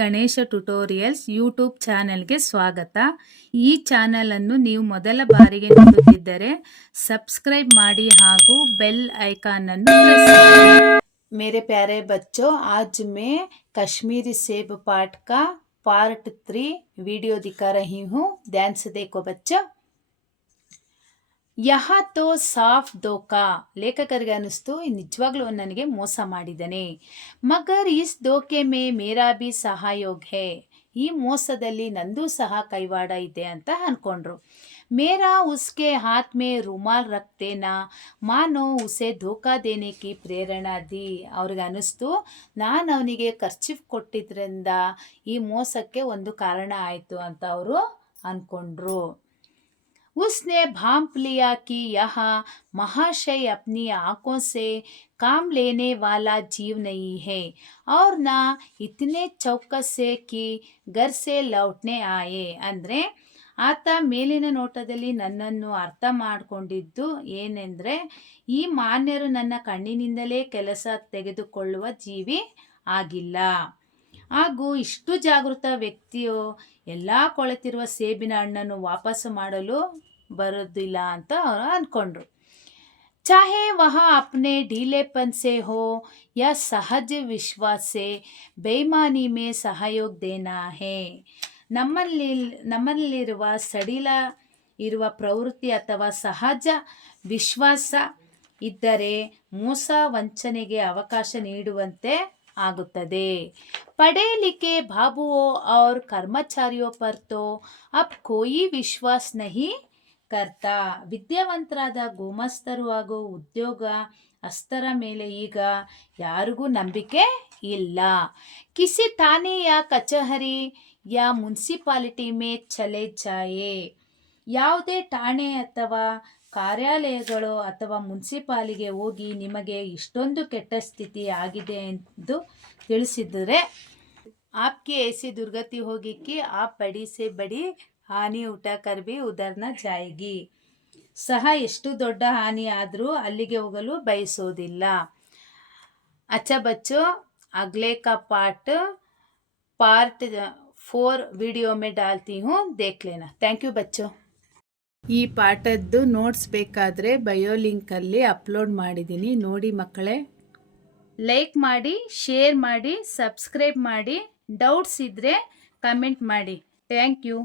Ganesha tutorials YouTube ಚಾನೆಲ್ಗೆ ಸ್ವಾಗತ. ಈ ಚಾನೆಲ್ ಅನ್ನು ನೀವು ಮೊದಲ ಬಾರಿಗೆ ನೋಡುತ್ತಿದ್ದರೆ ಸಬ್ಸ್ಕ್ರೈಬ್ ಮಾಡಿ ಹಾಗೂ ಬೆಲ್ ಐಕಾನ್ ಅನ್ನು ಪ್ರೆಸ್ ಮಾಡಿ. मेरे प्यारे बच्चों, आज मैं कश्मीरी सेब पाठ का पार्ट 3 वीडियो दिखा रही हूँ. ध्यान से देखो बच्चों. ಯಹಾ ತೋ ಸಾಫ್ ದೋಖಾ, ಲೇಖಕರಿಗೆ ಅನಿಸ್ತು ನಿಜವಾಗ್ಲೂ ನನಗೆ ಮೋಸ ಮಾಡಿದ್ದಾನೆ. ಮಗರ್ ಇಸ್ ದೋಖೆ ಮೇ ಮೇರಾ ಭಿ ಸಹಯೋಗ ಹೇ, ಈ ಮೋಸದಲ್ಲಿ ನಂದು ಸಹ ಕೈವಾಡ ಇದೆ ಅಂತ ಅನ್ಕೊಂಡ್ರು. ಮೇರಾ ಉಸ್ಕೆ Haat May ರುಮಾಲ್ ರಕ್ತೇನಾ ಮಾನೋ use ಧೋಖಾ ದೇನೆ Ki Prerana the, ಅವ್ರಿಗೆ ಅನಿಸ್ತು ನಾನು ಅವನಿಗೆ ಖರ್ಚಿಫ್ ಕೊಟ್ಟಿದ್ರಿಂದ ಈ ಮೋಸಕ್ಕೆ ಒಂದು ಕಾರಣ ಆಯಿತು ಅಂತ ಅವರು ಅಂದ್ಕೊಂಡ್ರು. उसने भांप लिया कि यह महाशय अपनी आंखों से काम लेने वाला जीव नहीं है और ना इतने चौकसे कि घर से लौटने आए. ಅಂದರೆ ಆತ ಮೇಲಿನ ನೋಟದಲ್ಲಿ ನನ್ನನ್ನು ಅರ್ಥ ಮಾಡಿಕೊಂಡಿದ್ದು ಏನೆಂದರೆ, ಈ ಮಾನ್ಯರು ನನ್ನ ಕಣ್ಣಿನಿಂದಲೇ ಕೆಲಸ ತೆಗೆದುಕೊಳ್ಳುವ ಜೀವಿ ಆಗಿಲ್ಲ, ಹಾಗೂ ಇಷ್ಟು ಜಾಗೃತ ವ್ಯಕ್ತಿಯು ಎಲ್ಲ ಕೊಳೆತಿರುವ ಸೇಬಿನ ಹಣ್ಣನ್ನು ವಾಪಸ್ಸು ಮಾಡಲು ಬರೋದಿಲ್ಲ ಅಂತ ಅವರು ಅಂದ್ಕೊಂಡ್ರು. ಚಾಹೆ ವಹ ಅಪ್ನೆ ಢೀಲೆಪನ್ ಸೆ ಹೋ ಯಾ ಸಹಜ ವಿಶ್ವಾಸ ಸೆ ಬೇಮಾನಿ ಮೇ ಸಹಯೋಗ ದೇನಾ ಹೇ, ನಮ್ಮಲ್ಲಿರುವ ಸಡಿಲ ಇರುವ ಪ್ರವೃತ್ತಿ ಅಥವಾ ಸಹಜ ವಿಶ್ವಾಸ ಇದ್ದರೆ ಮೋಸ ವಂಚನೆಗೆ ಅವಕಾಶ ನೀಡುವಂತೆ ಆಗುತ್ತದೆ. पढ़े लिखे बाबुओं और कर्मचारियों पर तो अब कोई विश्वास नहीं करता, ವಿದ್ಯಾವಂತರಾದ ಗುಮಾಸ್ತರು ಹಾಗೂ ಉದ್ಯೋಗ ಹಸ್ತರ ಮೇಲೆ ಈಗ ಯಾರಿಗೂ ನಂಬಿಕೆ ಇಲ್ಲ. ಕಿಸಿ ಥಾನೆ ಯಾ ಕಚಹರಿ ಯಾ ಮುನ್ಸಿಪಾಲಿಟಿ ಮೇ ಚಲೆ ಜಾಯೆ, ಯಾವುದೇ ಠಾಣೆ ಅಥವಾ ಕಾರ್ಯಾಲಯಗಳು ಅಥವಾ ಮುನ್ಸಿಪಾಲಿಗೆ ಹೋಗಿ ನಿಮಗೆ ಇಷ್ಟೊಂದು ಕೆಟ್ಟ ಸ್ಥಿತಿ ಆಗಿದೆ ಎಂದು ತಿಳಿಸಿದರೆ आपकी ऐसी दुर्गति होगी कि आप बड़ी से बड़ी हानि उठाकर भी उधर न जाएगी. ಸಹ ಎಷ್ಟು ದೊಡ್ಡ ಹಾನಿ ಆದರೂ ಅಲ್ಲಿಗೆ ಹೋಗಲು ಬಯಸೋದಿಲ್ಲ. अच्छा बच्चों, अगले का पार्ट 4 वीडियो में डालती हूँ, देख लेना. ಥ್ಯಾಂಕ್ ಯು ಬಚ್ಚೋ. ಈ ಪಾಠದ್ದು ನೋಟ್ಸ್ ಬೇಕಾದರೆ ಬಯೋ ಲಿಂಕಲ್ಲಿ ಅಪ್ಲೋಡ್ ಮಾಡಿದ್ದೀನಿ, ನೋಡಿ ಮಕ್ಕಳೇ. ಲೈಕ್ ಮಾಡಿ, ಶೇರ್ ಮಾಡಿ, ಸಬ್ಸ್ಕ್ರೈಬ್ ಮಾಡಿ. ಡೌಟ್ಸ್ ಇದ್ದರೆ ಕಮೆಂಟ್ ಮಾಡಿ. Thank you.